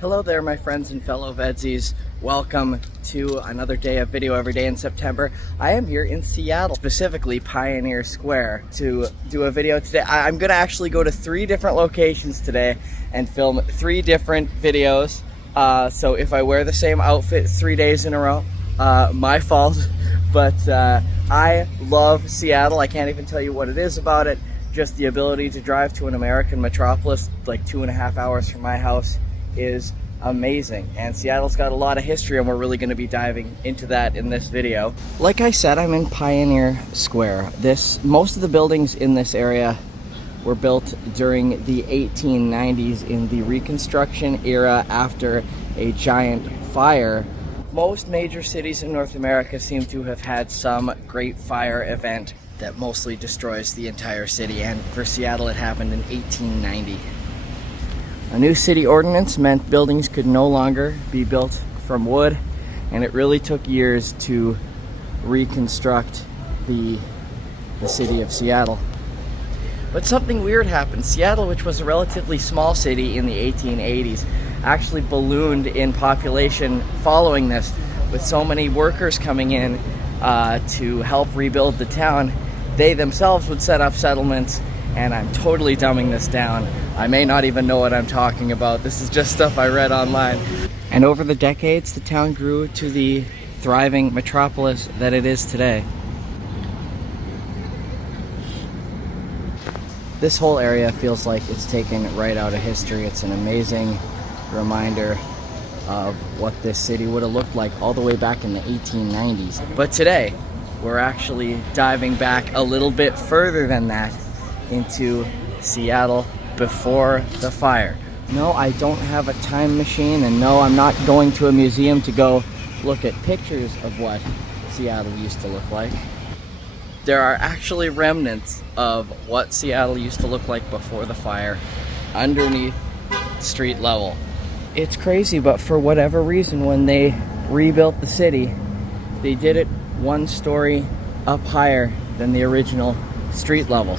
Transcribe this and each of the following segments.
Hello there, my friends and fellow VEDSies. Welcome to another day of video every day in September. I am here in Seattle, specifically Pioneer Square, to do a video today. I'm going to actually go to 3 different locations today and film 3 different videos. So if I wear the same outfit 3 days in a row, my fault. But I love Seattle. I can't even tell you what it is about it. Just the ability to drive to an American metropolis like 2.5 hours from my house is amazing, and Seattle's got a lot of history, and we're really going to be diving into that in this video. Like I said, I'm in Pioneer Square. Most of the buildings in this area were built during the 1890s in the Reconstruction era after a giant fire. Most major cities in North America seem to have had some great fire event that mostly destroys the entire city, and for Seattle it happened in 1890. A new city ordinance meant buildings could no longer be built from wood, and it really took years to reconstruct the city of Seattle. But something weird happened. Seattle, which was a relatively small city in the 1880s, actually ballooned in population following this, with so many workers coming in to help rebuild the town. They themselves would set up settlements, and I'm totally dumbing this down. I may not even know what I'm talking about. This is just stuff I read online. And over the decades, the town grew to the thriving metropolis that it is today. This whole area feels like it's taken right out of history. It's an amazing reminder of what this city would have looked like all the way back in the 1890s. But today, we're actually diving back a little bit further than that into Seattle before the fire. No, I don't have a time machine, and no, I'm not going to a museum to go look at pictures of what Seattle used to look like. There are actually remnants of what Seattle used to look like before the fire underneath street level. It's crazy, but for whatever reason, when they rebuilt the city, they did it 1 story up higher than the original street level.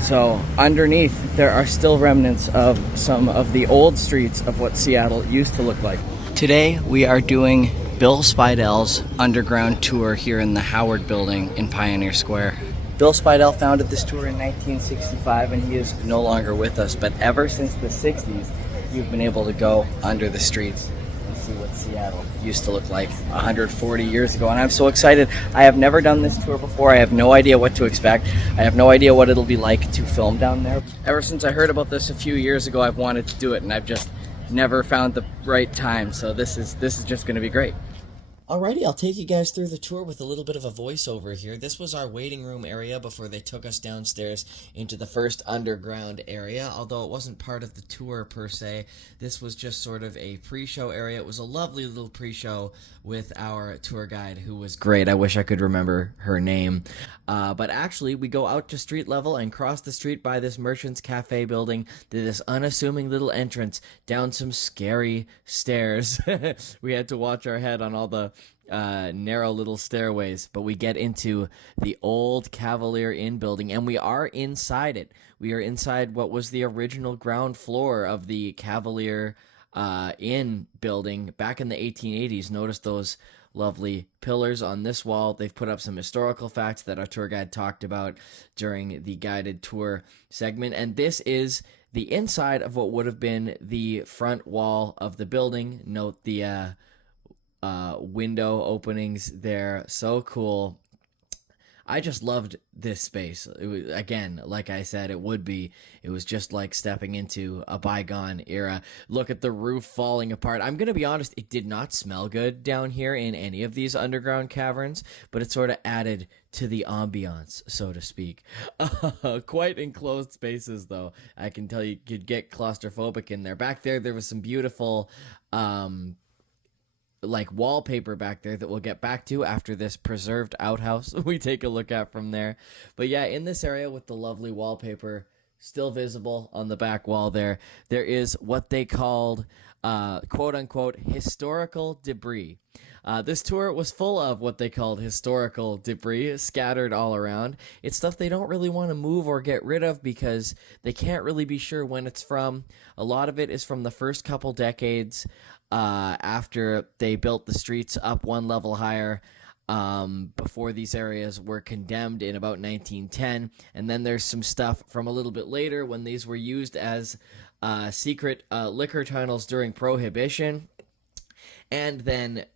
So underneath, there are still remnants of some of the old streets of what Seattle used to look like. Today, we are doing Bill Speidel's Underground tour here in the Howard Building in Pioneer Square. Bill Speidel founded this tour in 1965, and he is no longer with us, but ever since the 60s, you've been able to go under the streets and see what Seattle used to look like 140 years ago, and I'm so excited. I have never done this tour before. I have no idea what to expect. I have no idea what it'll be like to film down there. Ever since I heard about this a few years ago, I've wanted to do it, and I've just never found the right time, so this is just going to be great. Alrighty, I'll take you guys through the tour with a little bit of a voiceover here. This was our waiting room area before they took us downstairs into the first underground area, although it wasn't part of the tour per se. This was just sort of a pre-show area. It was a lovely little pre-show with our tour guide, who was great. I wish I could remember her name. But actually, we go out to street level and cross the street by this Merchant's Café building to this unassuming little entrance down some scary stairs. We had to watch our head on all the narrow little stairways, but we get into the old Cavalier Inn building, and we are inside it. We are inside what was the original ground floor of the Cavalier Inn building back in the 1880s. Notice those lovely pillars on this wall. They've put up some historical facts that our tour guide talked about during the guided tour segment, and this is the inside of what would have been the front wall of the building. Note the window openings there. So cool. I just loved this space. It was, again, like I said, it was just like stepping into a bygone era. Look at the roof falling apart. I'm going to be honest, it did not smell good down here in any of these underground caverns, but it sort of added to the ambiance, so to speak. Quite enclosed spaces, though. I can tell you could get claustrophobic in there. Back there was some beautiful like wallpaper back there that we'll get back to after this preserved outhouse we take a look at from there. But yeah, in this area with the lovely wallpaper still visible on the back wall there is what they called quote unquote historical debris. This tour was full of what they called historical debris scattered all around. It's stuff they don't really want to move or get rid of because they can't really be sure when it's from. A lot of it is from the first couple decades after they built the streets up one level higher. Before these areas were condemned in about 1910. And then there's some stuff from a little bit later when these were used as secret liquor tunnels during Prohibition. And then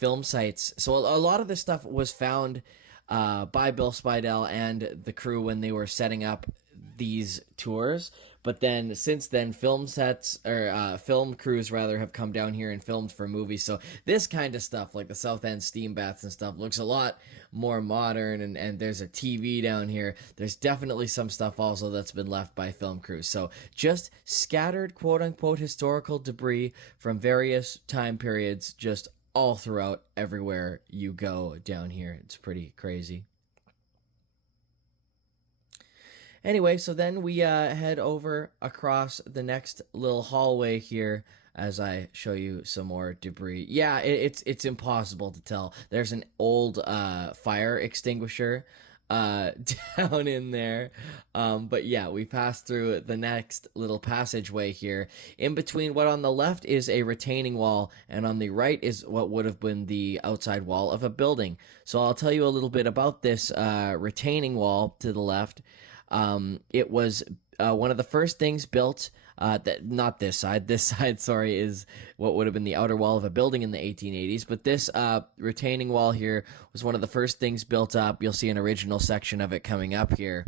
film sites. So a lot of this stuff was found by Bill Speidel and the crew when they were setting up these tours. But then since then, film sets or film crews rather have come down here and filmed for movies. So this kind of stuff, like the South End steam baths and stuff, looks a lot more modern. And there's a TV down here. There's definitely some stuff also that's been left by film crews. So just scattered quote unquote historical debris from various time periods, just all throughout everywhere you go down here. It's pretty crazy. Anyway, so then we head over across the next little hallway here as I show you some more debris. Yeah, it's impossible to tell. There's an old fire extinguisher down in there. But yeah, we pass through the next little passageway here. In between what on the left is a retaining wall and on the right is what would have been the outside wall of a building. So I'll tell you a little bit about this retaining wall to the left. It was one of the first things built, not this side. This side, sorry, is what would have been the outer wall of a building in the 1880s. But this retaining wall here was one of the first things built up. You'll see an original section of it coming up here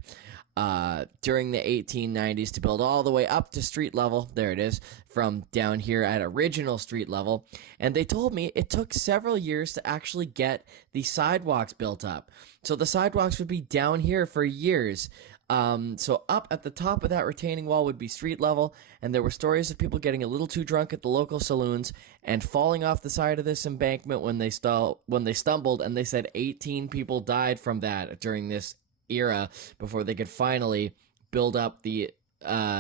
during the 1890s to build all the way up to street level. There it is, from down here at original street level. And they told me it took several years to actually get the sidewalks built up. So the sidewalks would be down here for years. So up at the top of that retaining wall would be street level, and there were stories of people getting a little too drunk at the local saloons and falling off the side of this embankment when they stumbled, and they said 18 people died from that during this era before they could finally build up the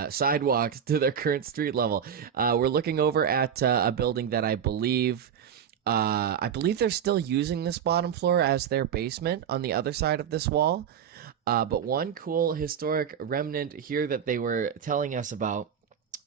sidewalks to their current street level. We're looking over at a building that I believe they're still using this bottom floor as their basement on the other side of this wall. But one cool historic remnant here that they were telling us about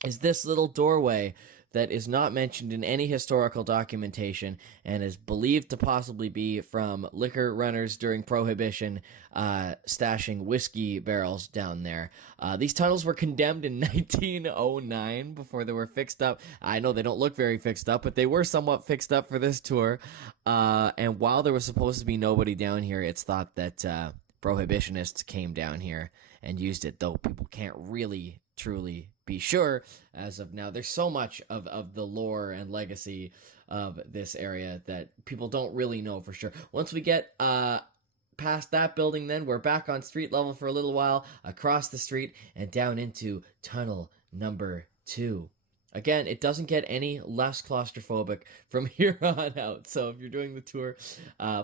is this little doorway that is not mentioned in any historical documentation and is believed to possibly be from liquor runners during Prohibition, stashing whiskey barrels down there. These tunnels were condemned in 1909 before they were fixed up. I know they don't look very fixed up, but they were somewhat fixed up for this tour. And while there was supposed to be nobody down here, it's thought that Prohibitionists came down here and used it, though people can't really truly be sure as of now. There's so much of the lore and legacy of this area that people don't really know for sure. Once we get past that building, then we're back on street level for a little while, across the street and down into tunnel number 2. Again, it doesn't get any less claustrophobic from here on out, so if you're doing the tour,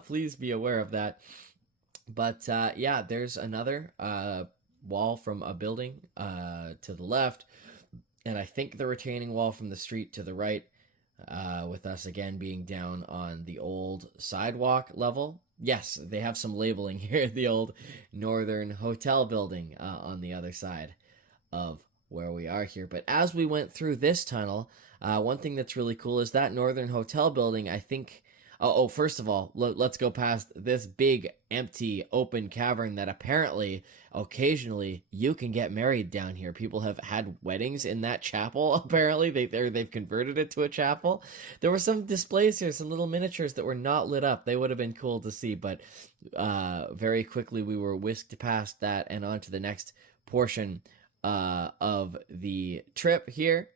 please be aware of that. But yeah, there's another wall from a building to the left, and I think the retaining wall from the street to the right, with us again being down on the old sidewalk level. Yes, they have some labeling here, the old Northern Hotel building on the other side of where we are here. But as we went through this tunnel, one thing that's really cool is that Northern Hotel building, I think... Oh, first of all, let's go past this big, empty, open cavern that apparently, occasionally, you can get married down here. People have had weddings in that chapel, apparently. They've converted it to a chapel. There were some displays here, some little miniatures that were not lit up. They would have been cool to see, but very quickly we were whisked past that and on to the next portion of the trip here.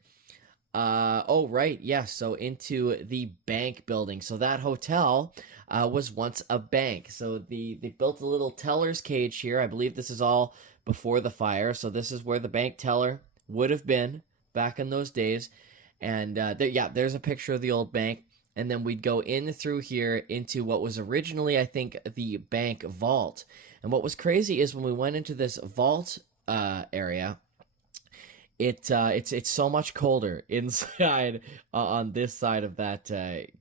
Oh, right, yes, so into the bank building. So that hotel was once a bank. So they built a little teller's cage here. I believe this is all before the fire. So this is where the bank teller would have been back in those days. And there's a picture of the old bank. And then we'd go in through here into what was originally, I think, the bank vault. And what was crazy is when we went into this vault area, it's so much colder inside on this side of that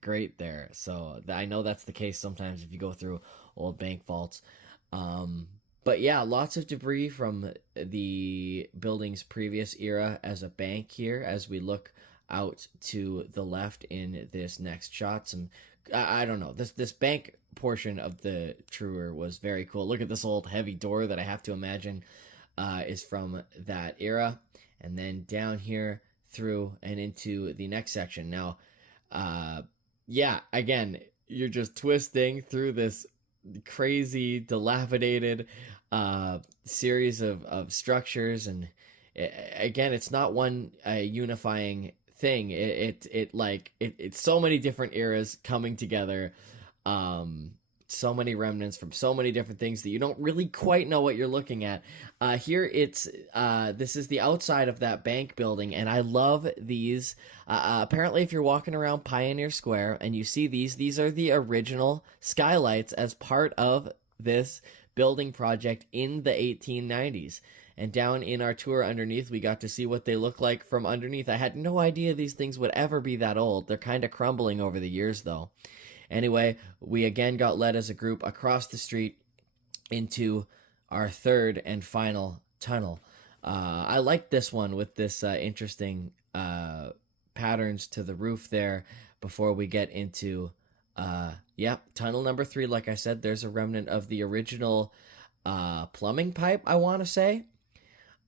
grate there. So I know that's the case sometimes if you go through old bank vaults. But yeah, lots of debris from the building's previous era as a bank here as we look out to the left in this next shot. Some I don't know, this bank portion of the tour was very cool. Look at this old heavy door that I have to imagine is from that era. And then down here through and into the next section. Now, yeah, again, you're just twisting through this crazy, dilapidated series of structures. And again, it's not one unifying thing. It's so many different eras coming together. So many remnants from so many different things that you don't really quite know what you're looking at. Here it's this is the outside of that bank building, and I love these. Apparently, if you're walking around Pioneer Square and you see these are the original skylights as part of this building project in the 1890s. And down in our tour underneath, we got to see what they look like from underneath. I had no idea these things would ever be that old. They're kind of crumbling over the years, though. Anyway, we again got led as a group across the street into our third and final tunnel. I like this one with this interesting patterns to the roof there before we get into, tunnel number 3. Like I said, there's a remnant of the original plumbing pipe, I want to say.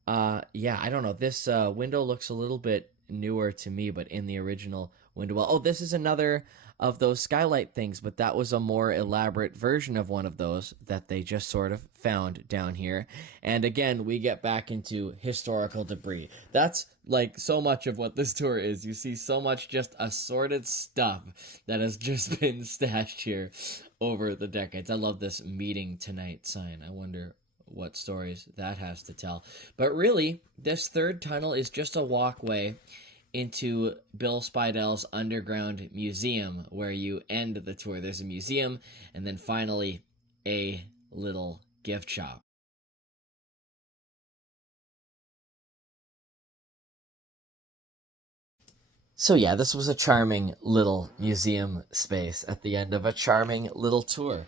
I don't know. This window looks a little bit newer to me, but in the original window. Well, oh, this is another of those skylight things, but that was a more elaborate version of one of those that they just sort of found down here. And again, we get back into historical debris. That's like so much of what this tour is. You see so much just assorted stuff that has just been stashed here over the decades. I love this meeting tonight sign. I wonder what stories that has to tell. But really, this third tunnel is just a walkway into Bill Speidel's Underground Museum, where you end the tour. There's a museum, and then finally a little gift shop. So yeah, this was a charming little museum space at the end of a charming little tour.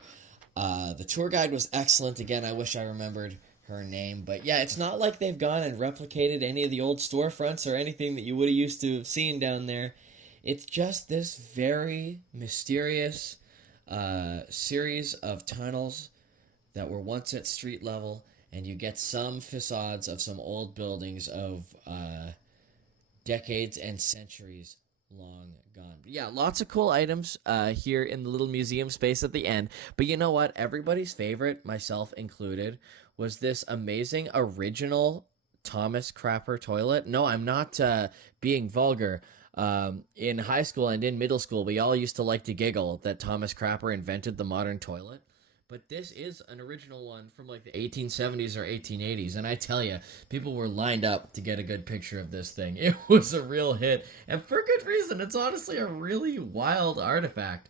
The tour guide was excellent. Again, I wish I remembered her name, but yeah, it's not like they've gone and replicated any of the old storefronts or anything that you would have used to have seen down there. It's just this very mysterious series of tunnels that were once at street level, and you get some facades of some old buildings of decades and centuries long gone. But yeah, lots of cool items here in the little museum space at the end. But you know what? Everybody's favorite, myself included, was this amazing original Thomas Crapper toilet. No, I'm not being vulgar. In high school and in middle school, we all used to like to giggle that Thomas Crapper invented the modern toilet. But this is an original one from like the 1870s or 1880s. And I tell you, people were lined up to get a good picture of this thing. It was a real hit. And for good reason. It's honestly a really wild artifact.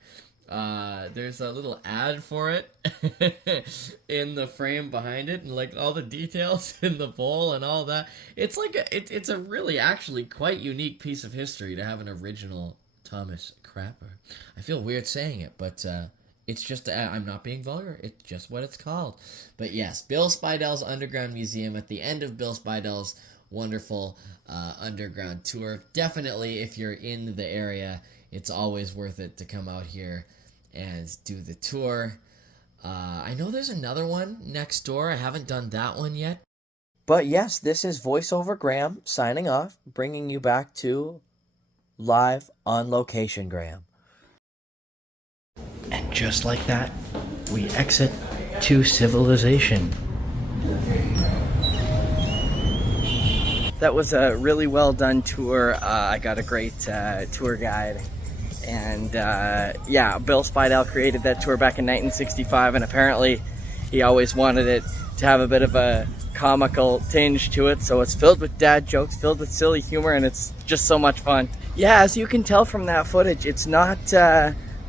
There's a little ad for it in the frame behind it, and like all the details in the bowl and all that. It's like it's a really actually quite unique piece of history to have an original Thomas Crapper. I feel weird saying it, but it's just I'm not being vulgar. It's just what it's called. But yes, Bill Speidel's Underground Museum at the end of Bill Speidel's wonderful underground tour. Definitely, if you're in the area, it's always worth it to come out here and do the tour. I know there's another one next door. I haven't done that one yet. But yes, this is VoiceOver Graham signing off, bringing you back to live on location, Graham. And just like that, we exit to civilization. That was a really well done tour. I got a great tour guide. And Bill Speidel created that tour back in 1965, and apparently he always wanted it to have a bit of a comical tinge to it, so it's filled with dad jokes, filled with silly humor, and it's just so much fun. Yeah, as you can tell from that footage, it's not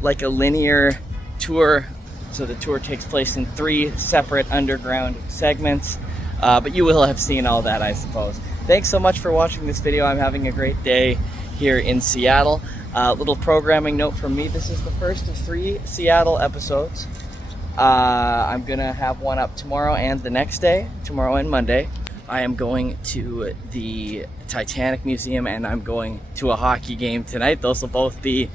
like a linear tour, so the tour takes place in 3 separate underground segments, but you will have seen all that, I suppose. thanks so much for watching this video. I'm having a great day here in Seattle. Little programming note from me. This is the first of 3 Seattle episodes. I'm gonna have one up tomorrow and the next day, tomorrow and Monday. I am going to the Titanic Museum and I'm going to a hockey game tonight. Those will both be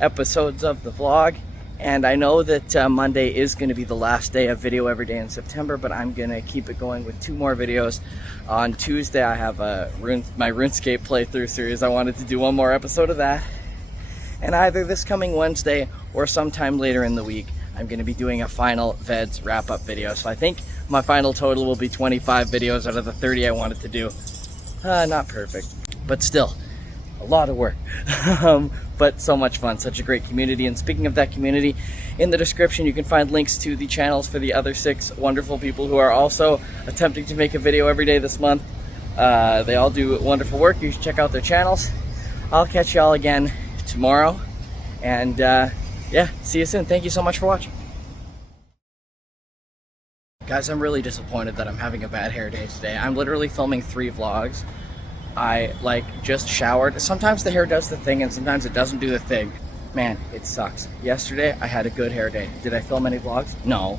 episodes of the vlog. And I know that Monday is going to be the last day of video every day in September, but I'm going to keep it going with 2 more videos. On Tuesday, I have my RuneScape playthrough series. I wanted to do 1 more episode of that. And either this coming Wednesday or sometime later in the week, I'm going to be doing a final VEDS wrap-up video. So I think my final total will be 25 videos out of the 30 I wanted to do. Not perfect, but still, a lot of work. But so much fun, such a great community. And speaking of that community, in the description you can find links to the channels for the other 6 wonderful people who are also attempting to make a video every day this month. They all do wonderful work. You should check out their channels. I'll catch y'all again tomorrow, and yeah, see you soon. Thank you so much for watching. Guys, I'm really disappointed that I'm having a bad hair day today. I'm literally filming 3 vlogs. I just showered. Sometimes the hair does the thing and sometimes it doesn't do the thing. Man, it sucks. Yesterday I had a good hair day. Did I film any vlogs? No.